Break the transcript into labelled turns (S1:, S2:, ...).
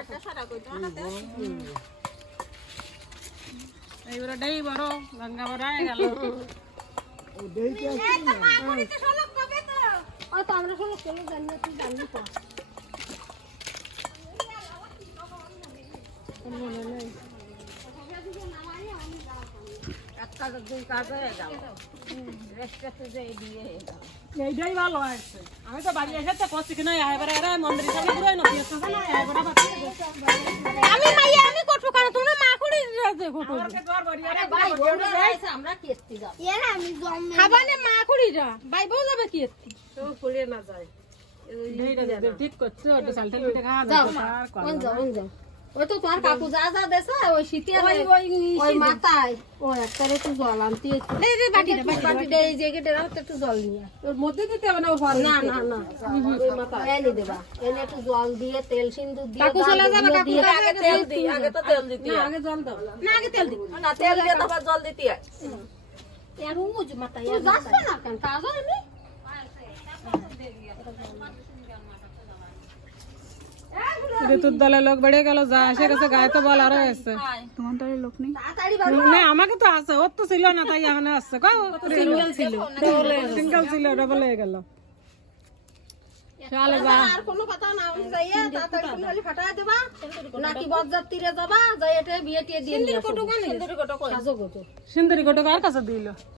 S1: এইবারে দেই বড় গঙ্গা বড়ায় গেল
S2: ও দেইতে আসছে না
S3: ও তো আমরা সব চলে জানি তুই জানি তো
S4: একটা দুই কাজ হয়ে গেল রেস্টে যে দিয়ে
S1: এইটাই ভালো হয়েছে আমি তো বাড়ি এসে তো কষ্ট কিনা এবারে এরা মন্দিরের সামনে ঘুরে নদী আসছে না এবারে বাচ্চা
S3: আমি মাইয়া আমি কটু কারণ তুমি মা করে দে কটু
S1: আমাকে তোর বাড়ি আরে
S4: ভাই ওরা রয়েছে আমরা কেস্তি যাব
S3: এর আমি জম খাবানে মা করি যা ভাই বউ যাবে কি এত্তি
S4: তো পড়ে না যায়
S1: ঠিক করছো ওটা সালটা মিটে খাওয়া
S3: যাও
S1: দাও
S3: মা
S1: আর
S3: ওই যাও ওই যাও ওই তো তোমার কাকু যা যা দেছে ওই শীতে ওই মাথায় ও একটা একটু জল আনতে দে দে বাটিটা এই জায়গাটা রাখতে একটু জল নিয়ে
S1: ওর মধ্যে দিতে হবে না ও ফল
S3: না না না ওই মাথা এনে দেবা এনে একটু জল দিয়ে তেল সিন্দুর দিয়ে কাকু চলে যাবে কাকু
S4: আগে তেল দি আগে তো তেল দিতে
S1: না আগে জল দাও
S3: না আগে তেল দি
S4: না তেল দিয়ে তারপর জল দিতে
S3: এর মুজ মাথা এর যাচ্ছে না কেন কাজ হয়নি
S1: ঋতুর দলের লোক বেড়ে গেল যা এসে গেছে গায়ে তো বল আরো এসছে
S3: তাড়াতাড়ি
S1: না আমাকে তো আছে ওর তো ছিল না তাই এখানে আসছে সিঙ্গেল ছিল সিঙ্গেল ছিল ডবল হয়ে গেল চলে যা
S3: আর কোনো কথা না আমি যাইয়া তাড়াতাড়ি খালি ফাটায় দেবা নাকি বরযাত্রীরে যাবা যাই এটা বিয়ে টিয়ে দিয়ে নিয়ে আসো
S4: সুন্দরী কত কই
S3: সাজো গো তো
S1: সুন্দরী গোটে কার কাছে দিল